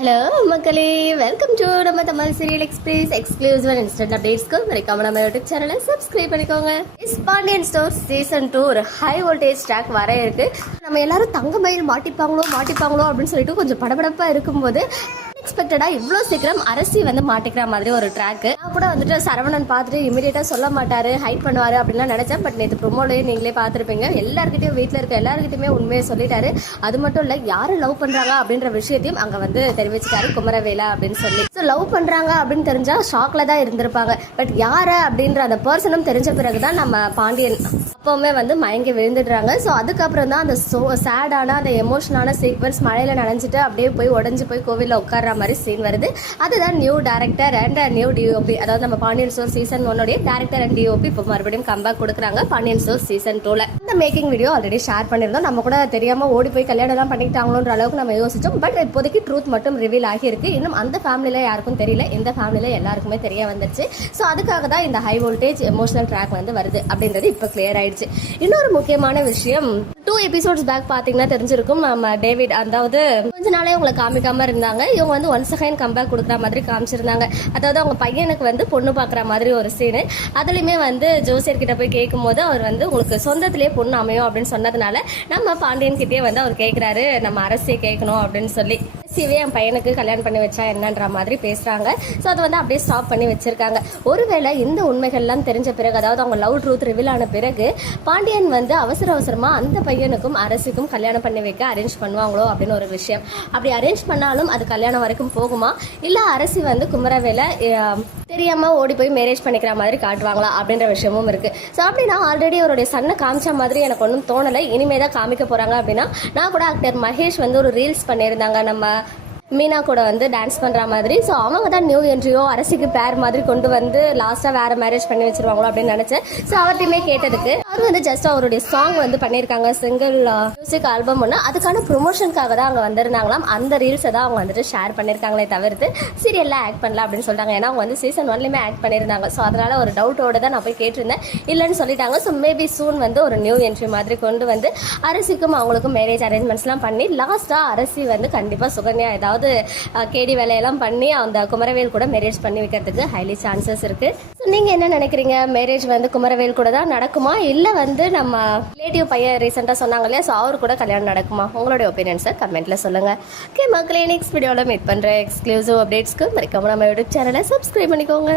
Hello மக்களே. Welcome to நம்ம Tamil serial express exclusive and instant அப்டேட்ஸ்க்கு மறக்காம நம்ம யூடியூப் சேனலை சப்ஸ்கிரைப் பண்ணிக்கோங்க. Is Pandian store season two ஒரு ஹை வோல்டேஜ் ட்ராக் வர இருக்கு. நம்ம எல்லாரும் தங்க மயில் மாட்டிப்பாங்களோ மாட்டிப்பாங்களோ அப்படின்னு சொல்லிட்டு கொஞ்சம் படபடப்பாக இருக்கும்போது அன்எக்ஸ்பெக்டடா இவ்வளோ சீக்கிரம் அரசி வந்து மாட்டிக்கிற மாதிரி ஒரு ட்ராக் நான் கூட வந்துட்டு சரவணன் பார்த்துட்டு இமீடியட்டா சொல்ல மாட்டாரு ஹைட் பண்ணுவாரு அப்படின்லாம் நினைச்சேன். பட் நேற்று ப்ரொமோலயே நீங்களே பார்த்துருப்பீங்க. எல்லாருக்கிட்டையும் வீட்டில் இருக்க எல்லாருக்கிட்டையுமே உண்மையை சொல்லிட்டாரு. அது மட்டும் இல்ல யாரு லவ் பண்றாங்க அப்படின்ற விஷயத்தையும் அங்க வந்து தெரிவிச்சிட்டாரு குமரவேலா அப்படின்னு சொல்லி. ஸோ லவ் பண்றாங்க அப்படின்னு தெரிஞ்சா ஷாக்ல தான் இருந்திருப்பாங்க. பட் யாரு அப்படின்ற அந்த பர்சனும் தெரிஞ்ச பிறகுதான் நம்ம பாண்டியன் அப்பவுமே வந்து மயங்கி விழுந்துடுறாங்க. ஸோ அதுக்கப்புறம் தான் அந்த சோ சேடான அந்த எமோஷனான சீக்வன்ஸ் மழையில நனைஞ்சிட்டு அப்படியே போய் உடஞ்சு போய் கோவிலில் உட்கார்ற மாதிரி சீன் வருது. அதுதான் new director and new DOP அதாவது நம்ம பாண்டியன் ஸ்டோர் சீசன் ஒன்னுடைய டேரக்டர் அண்ட் டிஓபி இப்போ மறுபடியும் கம்பேக் கொடுக்குறாங்க பாண்டியன் ஸ்டோர் சீசன் டூல இந்த மேக்கிங் வீடியோ ஆல்ரெடி ஷேர் பண்ணியிருந்தோம். நம்ம கூட தெரியாமல் ஓடி போய் கல்யாணம் தான் பண்ணிக்கிட்டாங்களோன்ற அளவுக்கு நம்ம யோசிச்சோம். பட் இப்போதைக்கு ட்ரூத் மட்டும் ரிவீல் ஆகியிருக்கு. இன்னும் அந்த ஃபேமிலியில் யாருக்கும் தெரியல. இந்த ஃபேமிலியில் எல்லாருக்குமே தெரிய வந்துருச்சு. ஸோ அதுக்காக தான் இந்த ஹை வோல்டேஜ் எமோஷனல் ட்ராக் வந்து வருது அப்படின்றது இப்போ கிளியர் ஆயிடுச்சு. இன்னொரு முக்கியமான விஷயம் டூ எபிசோட்ஸ் பேக் பாத்தீங்கன்னா தெரிஞ்சிருக்கும். நம்ம டேவிட் அதாவது கொஞ்ச நாளே உங்களை காமிக்காம இருந்தாங்க. இவங்க வந்து ஒன் செகண்ட் கம்பேக் கொடுக்குற மாதிரி காமிச்சிருந்தாங்க. அதாவது அவங்க பையனுக்கு வந்து பொண்ணு பார்க்குற மாதிரி ஒரு சீனு அதுலயுமே வந்து ஜோசியர் கிட்ட போய் கேட்கும் போது அவர் வந்து உங்களுக்கு சொந்தத்திலேயே பொண்ணு அமையும் அப்படின்னு சொன்னதுனால நம்ம பாண்டியன் கிட்டே வந்து அவர் கேட்குறாரு நம்ம அரசே கேட்கணும் அப்படின்னு சொல்லி. சிவே என் பையனுக்கு கல்யாணம் பண்ணி வச்சா என்னன்ற மாதிரி பேசுறாங்க. ஸோ அதை வந்து அப்படியே ஸ்டாப் பண்ணி வச்சிருக்காங்க. ஒருவேளை இந்த உண்மைகள்லாம் தெரிஞ்ச பிறகு அதாவது அவங்க லவ் ட்ரூத் ரிவீல் ஆன பிறகு பாண்டியன் வந்து அவசர அவசரமா அந்த பையனுக்கும் அரசுக்கும் கல்யாணம் பண்ணி வைக்க அரேஞ்ச் பண்ணுவாங்களோ அப்படின்னு ஒரு விஷயம். அப்படி அரேஞ்ச் பண்ணாலும் அது கல்யாணம் வரைக்கும் போகுமா? இல்ல அரசி வந்து குமரவேலை அஹ், தெரியாம ஓடி போய் மேரேஜ் பண்ணிக்கிற மாதிரி காட்டுவாங்களா அப்படின்ற விஷயமும் இருக்கு. ஸோ அப்படின்னா ஆல்ரெடி அவருடைய சன்னை காமிச்ச மாதிரி எனக்கு ஒன்றும் தோணலை. இனிமேல் தான் காமிக்க போறாங்க அப்படின்னா நான் கூட ஆக்டர் மகேஷ் வந்து ஒரு ரீல்ஸ் பண்ணியிருந்தாங்க. நம்ம மீனா கூட வந்து டான்ஸ் பண்ற மாதிரி. ஸோ அவங்க தான் நியூ என்ட்ரியோ அரசிக்கு பேர் மாதிரி கொண்டு வந்து லாஸ்டா வேற மேரேஜ் பண்ணி வச்சிருவாங்களோ அப்படின்னு நினைச்சேன். ஸோ அவர்த்தையுமே கேட்டதுக்கு. அவர் வந்து ஜஸ்ட் அவருடைய சாங் வந்து பண்ணியிருக்காங்க சிங்கிள் மியூசிக் uh, ஆல்பம் ஒன்று அதுக்கான ப்ரொமோஷனுக்காக தான் அவங்க வந்திருந்தாங்களாம். அந்த ரீல்ஸை தான் அவங்க வந்துட்டு ஷேர் பண்ணியிருக்காங்களே தவிர்த்து சீரியல்லாம் ஆக்ட் பண்ணல அப்படின்னு சொல்லிட்டாங்க ஏன்னா அவங்க வந்து சீசன் ஒன்லயுமே ஆக்ட் பண்ணியிருந்தாங்க ஸோ அதனால் ஒரு டவுட்டோட தான் நான் போய் கேட்டிருந்தேன். இல்லைன்னு சொல்லிட்டாங்க. ஸோ மேபி சூன் வந்து ஒரு நியூ என்ட்ரி மாதிரி கொண்டு வந்து அரசிக்கும் அவங்களுக்கும் மேரேஜ் அரேஞ்ச்மெண்ட்ஸ்லாம் பண்ணி லாஸ்ட்டாக அரசி வந்து கண்டிப்பாக சுகன்யா ஏதாவது கேடி வேலையெல்லாம் பண்ணி அந்த குமரவேல் கூட மேரேஜ் பண்ணி வைக்கிறதுக்கு ஹைலி சான்சஸ் இருக்குது ஸோ நீங்கள் என்ன நினைக்கிறீங்க? மேரேஜ் வந்து குமரவேல் கூட தான் நடக்குமா? இல்லை வந்து நம்ம ரிலேட்டிவ் பையன் ரீசெண்டாக சொன்னாங்க இல்லையா? ஸோ அவர் கூட கல்யாணம் நடக்குமா? உங்களுடைய ஒப்பீனியன்ஸை கமெண்ட்ல சொல்லுங்க. ஓகே மக்களே நெக்ஸ்ட் வீடியோவில் மீட் பண்ற எக்ஸ்க்ளூசிவ் அப்டேட்ஸ்க்கு மறக்காம நம்ம யூடியூப் சேனலை சப்ஸ்கிரைப் பண்ணிக்கோங்க.